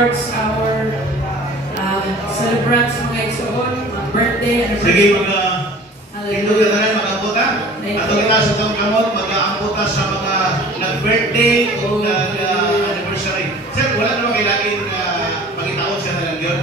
starts our celebrants mga igsoon, birthday, sige, Hinduya na rin, mag-amputa. Ato kita sa itong kamot, mag-amputa sa mga nag-birthday o nag-anniversary. Sir, wala naman kailangan pagkitaon siya na lang yun.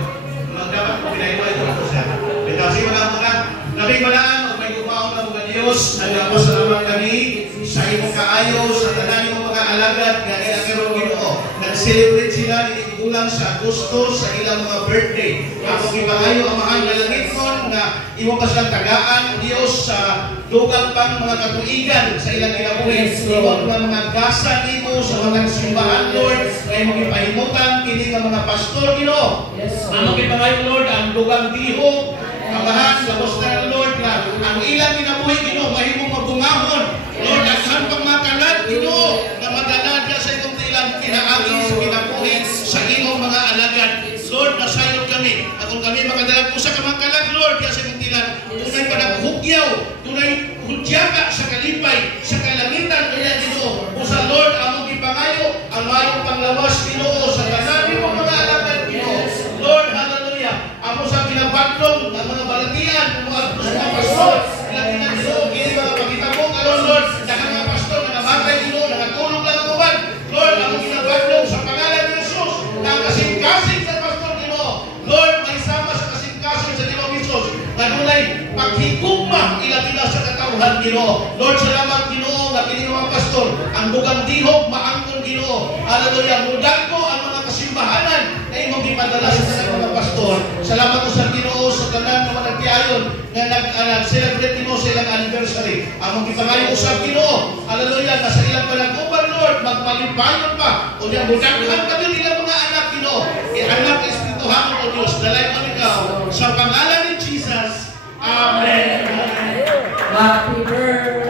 Dapat kung pinahiwa ito ito siya. Kasi mag-amputa, labing balaan o may gumaon na mga Diyos, nagpasalamat kami sa imong kaayo, sa tanan imong mga alagad, gani ang kirong Ginoo. Nag-celebrate sila, kulang sa Agosto sa ilang mga birthday. Ako kibangayo ang mahal na langit kon nga imo pa silang tagaan Dios sa dugang pang mga katuigan sa ilang kinabuhi. Imo nga mga gasan nimo sa mga simbahan Lord, kay mo gipahimutan kini nga mga pastor Ginoo. Ano kibangayo Lord ang dugang tihog, amahan sa pastor Lord nga ang ilang kinabuhi Ginoo mahimong mabungahon. Lord, daghan pang makalat Ginoo nga madala sa itong ilang kinaagi sa kinabuhi sa imong mga alagad. Lord, nasayod kami. At kung kami makadalag po sa kamangkalag, Lord, kasi mong tilan, tunay pa naghugyaw, tunay hudyaka sa kalipay, sa kalangitan, kaya Ginoo. O sa Lord, among ipangayo, ang mayong panglawas, Ginoo, sa kasabi mong mga alagad, Ginoo. Lord, hallelujah. Amo sa pinabatlong ng mga balatian, ng mga pastor, ilang Ginoo, kini mga pagkitabo, karon Lord, dagang mga pastor na namatay, Ginoo, nakatulog lang ang uban. Lord, among pinabatlong sa pangalan ni Jesus, na kasing-kasing sa pastor, Ginoo. Lord, may sama sa kasing-kasing sa Ginoo Jesus, na nunay paghigugma ilatila sa katawhan, Ginoo. Lord, salamat, Ginoo, na kini mga pastor, ang bugang dihog, maangkon, Ginoo. Hallelujah, mudan ko ang mga kasimbahanan na imong ipadala sa tanang mga pastor. Salamat ko sa Ginoo, sa tanan ng mga nagtiayon na nag-celebrate Ginoo sa ilang anniversary. Among ipangayo usab, Ginoo. Hallelujah, nasa ilang panag-uban, Lord, magpalipayon pa. O diyan, budaghan kami nilang mga anak, Ginoo. Anak Espirituhan o Diyos, dalay mo ikaw. Sa pangalan ni Jesus, Amen. Happy birthday.